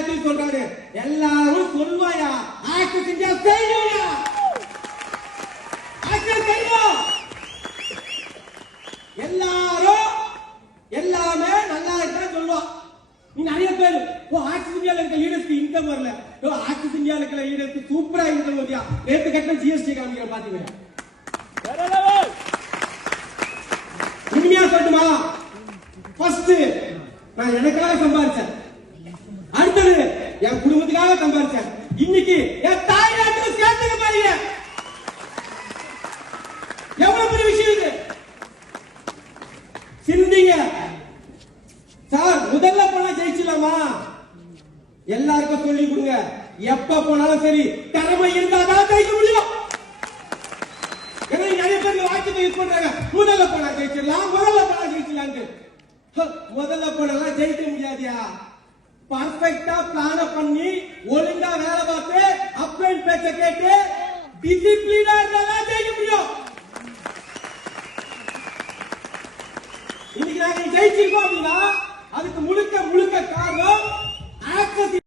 எல்லாத்தையும் சொல்றாரு. எல்லாரும் சொல்வாயா ஆக்ட் செஞ்சா செய்யா, ஆக்ட் செய்யும். எல்லாரும் எல்லாமே நல்லா இருக்கா சொல்லுவா. நீ நிறைய பேர் ஆக்ட் இந்தியாவில் இருக்க லீடர்ஸ்க்கு இன்கம் வரல, ஆக்ட் இந்தியாவில் இருக்கிற லீடர்ஸ்க்கு சூப்பரா இன்கம் வருதியா, நேற்று கட்ட ஜிஎஸ்டி காமிக்கிற பாத்தீங்க. உண்மையா சொல்லட்டுமா, ஃபர்ஸ்ட் நான் எனக்காக சம்பாதிச்சேன், அடுத்தது என் குடும்பத்துக்காக சம்பாதிச்சேன், இன்னைக்கு என் தாய் நாட்டுக்கு சேர்த்துக்க பாருங்க. எவ்வளவு பெரிய விஷயம் இது, சிந்திங்க சார். முதல்ல போனா ஜெயிச்சலாமா, எல்லாருக்கும் சொல்லி கொடுங்க. எப்ப போனாலும் சரி திறமை இருந்தாதான் ஜெயிக்க முடியும். நிறைய பேர் வாக்கியத்தை யூஸ் பண்றாங்க, முதல்ல போனா ஜெயிச்சிடலாம், முதல்ல போனா ஜெயிச்சலான்னு. முதல்ல போனா ஜெயிக்க முடியாதியா. பர்ஃபெக்டா பிளான பண்ணி ஒழுங்கா வேலை பார்த்து அப்பன் பேச்ச கேட்டு டிசிப்ளினா இருந்தாதான் ஜெயிக்க முடியும். இன்னைக்கு நாங்க ஜெயிச்சிருக்கோம் அப்படின்னா அதுக்கு முழுக்க முழுக்க காரணம் ஆக்சஸ்